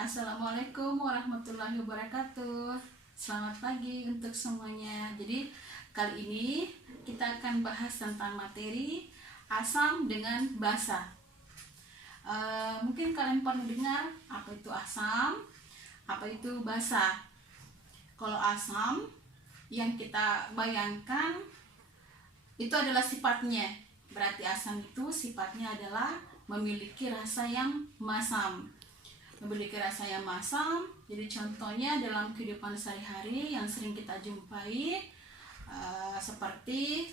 Assalamualaikum warahmatullahi wabarakatuh. Selamat pagi untuk semuanya. Jadi kali ini kita akan bahas tentang materi asam dengan basa. Mungkin kalian pernah dengar apa itu asam, apa itu basa. Kalau asam yang kita bayangkan itu adalah sifatnya. Berarti asam itu sifatnya adalah memiliki rasa yang masam. Jadi contohnya dalam kehidupan sehari-hari yang sering kita jumpai seperti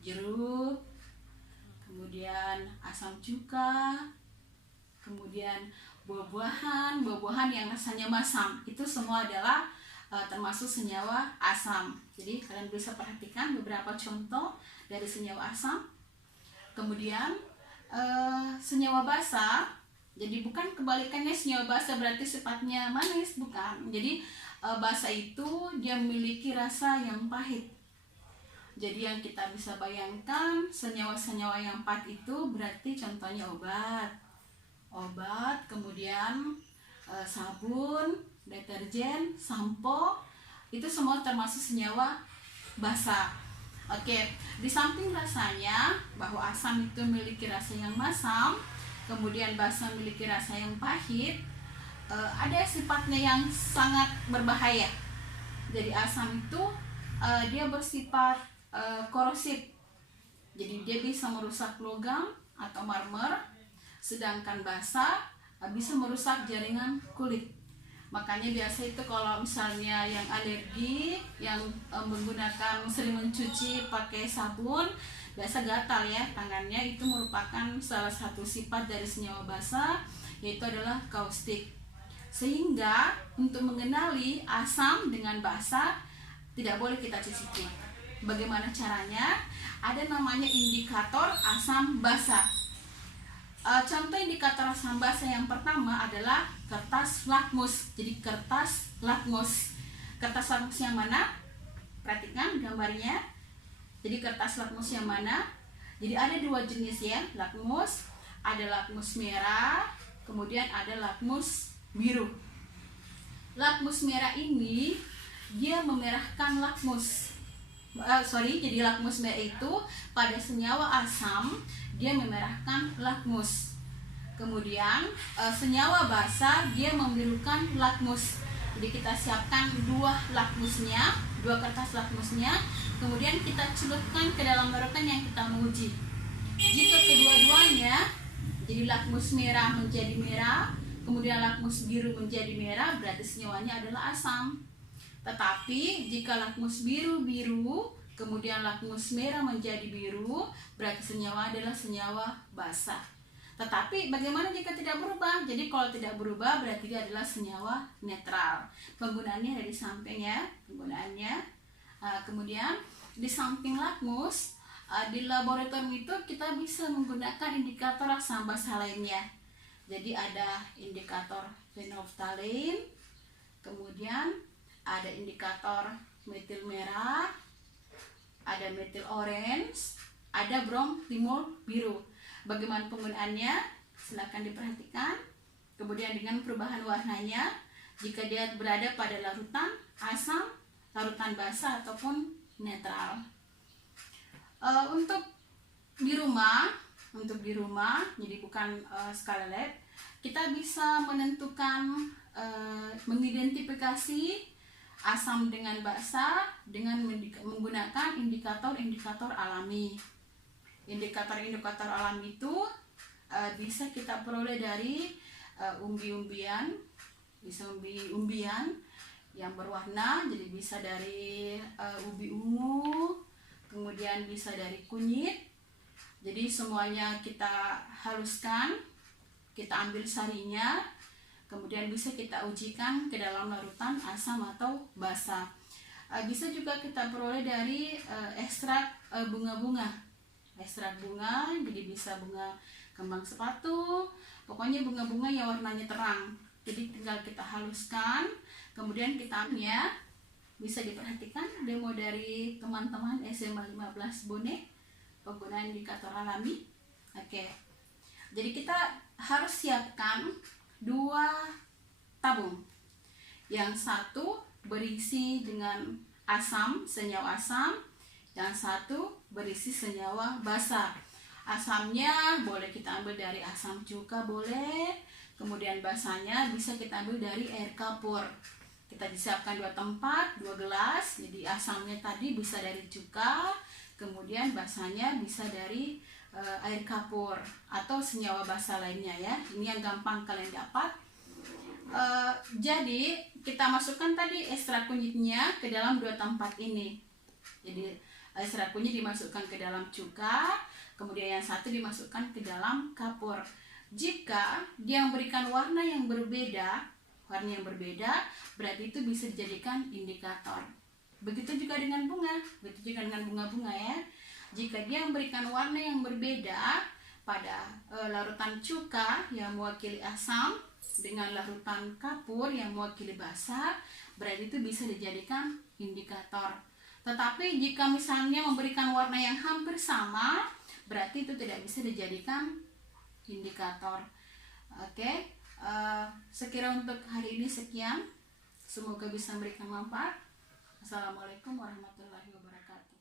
jeruk, kemudian asam cuka, kemudian buah-buahan yang rasanya masam, itu semua adalah termasuk senyawa asam. Jadi kalian bisa perhatikan beberapa contoh dari senyawa asam. Kemudian senyawa basa, jadi bukan kebalikannya, senyawa basa berarti sifatnya manis, bukan. Jadi basa itu dia memiliki rasa yang pahit. Jadi yang kita bisa bayangkan senyawa-senyawa yang pahit itu berarti contohnya obat, kemudian sabun, deterjen, sampo, itu semua termasuk senyawa basa. Oke, di samping rasanya bahwa asam itu memiliki rasa yang masam, kemudian basa memiliki rasa yang pahit, ada sifatnya yang sangat berbahaya. Jadi asam itu dia bersifat korosif. Jadi dia bisa merusak logam atau marmer, sedangkan basa bisa merusak jaringan kulit. Makanya biasa itu kalau misalnya yang alergi, yang sering mencuci pakai sabun, biasa gatal ya tangannya, itu merupakan salah satu sifat dari senyawa basa, yaitu adalah kaustik. Sehingga untuk mengenali asam dengan basa tidak boleh kita cicipi. Bagaimana caranya? Ada namanya indikator asam basa. Contoh indikator asam basa yang pertama adalah kertas lakmus. Jadi kertas lakmus yang mana? Perhatikan gambarnya. Jadi kertas lakmus yang mana? Jadi ada dua jenis ya, lakmus. Ada lakmus merah, kemudian ada lakmus biru. Lakmus merah ini dia memerahkan lakmus. Jadi lakmus merah itu pada senyawa asam dia memerahkan lakmus. Kemudian senyawa basa dia membirukan lakmus. Jadi kita siapkan dua kertas lakmusnya, kemudian kita celupkan ke dalam larutan yang kita menguji. Jika kedua-duanya, jadi lakmus merah menjadi merah, kemudian lakmus biru menjadi merah, berarti senyawanya adalah asam. Tetapi jika lakmus biru, kemudian lakmus merah menjadi biru, berarti senyawa adalah senyawa basa. Tetapi bagaimana jika tidak berubah? Jadi kalau tidak berubah berarti dia adalah senyawa netral. Penggunaannya ada di samping ya, kemudian di samping lakmus, di laboratorium itu kita bisa menggunakan indikator asam basa lainnya. Jadi ada indikator phenolphthalein, kemudian ada indikator metil merah, ada metil orange, ada brom timur biru. Bagaimana penggunaannya? Silakan diperhatikan. Kemudian dengan perubahan warnanya, jika dia berada pada larutan asam, larutan basa ataupun netral. Untuk di rumah, jadi bukan skala lab, kita bisa menentukan, mengidentifikasi asam dengan basa dengan menggunakan indikator alami. Indikator alami itu bisa kita peroleh dari umbi-umbian, bisa umbi-umbian yang berwarna, jadi bisa dari ubi ungu, kemudian bisa dari kunyit. Jadi semuanya kita haluskan, kita ambil sarinya, kemudian bisa kita ujikan ke dalam larutan asam atau basa. Bisa juga kita peroleh dari ekstrak bunga-bunga. Ekstrak bunga, jadi bisa bunga kembang sepatu, pokoknya bunga-bunga yang warnanya terang. Jadi tinggal kita haluskan, kemudian kita ambilnya. Bisa diperhatikan demo dari teman-teman SMA 15 Bone, penggunaan indikator alami. Oke. Jadi kita harus siapkan 2 tabung. Yang satu berisi dengan asam, senyawa asam, yang satu berisi senyawa basa. Asamnya boleh kita ambil dari asam cuka, boleh. Kemudian basanya bisa kita ambil dari air kapur. Kita disiapkan 2 tempat, 2 gelas. Jadi asamnya tadi bisa dari cuka, kemudian basanya bisa dari air kapur atau senyawa basa lainnya ya. Ini yang gampang kalian dapat. Jadi kita masukkan tadi ekstra kunyitnya ke dalam 2 tempat ini. Jadi ekstra kunyit dimasukkan ke dalam cuka, kemudian yang satu dimasukkan ke dalam kapur. Jika dia memberikan warna yang berbeda, berarti itu bisa dijadikan indikator. Begitu juga dengan bunga ya. Jika dia memberikan warna yang berbeda pada larutan cuka yang mewakili asam dengan larutan kapur yang mewakili basa, berarti itu bisa dijadikan indikator. Tetapi jika misalnya memberikan warna yang hampir sama, berarti itu tidak bisa dijadikan indikator. Oke, sekira untuk hari ini sekian. Semoga bisa memberikan manfaat. Assalamualaikum warahmatullahi wabarakatuh.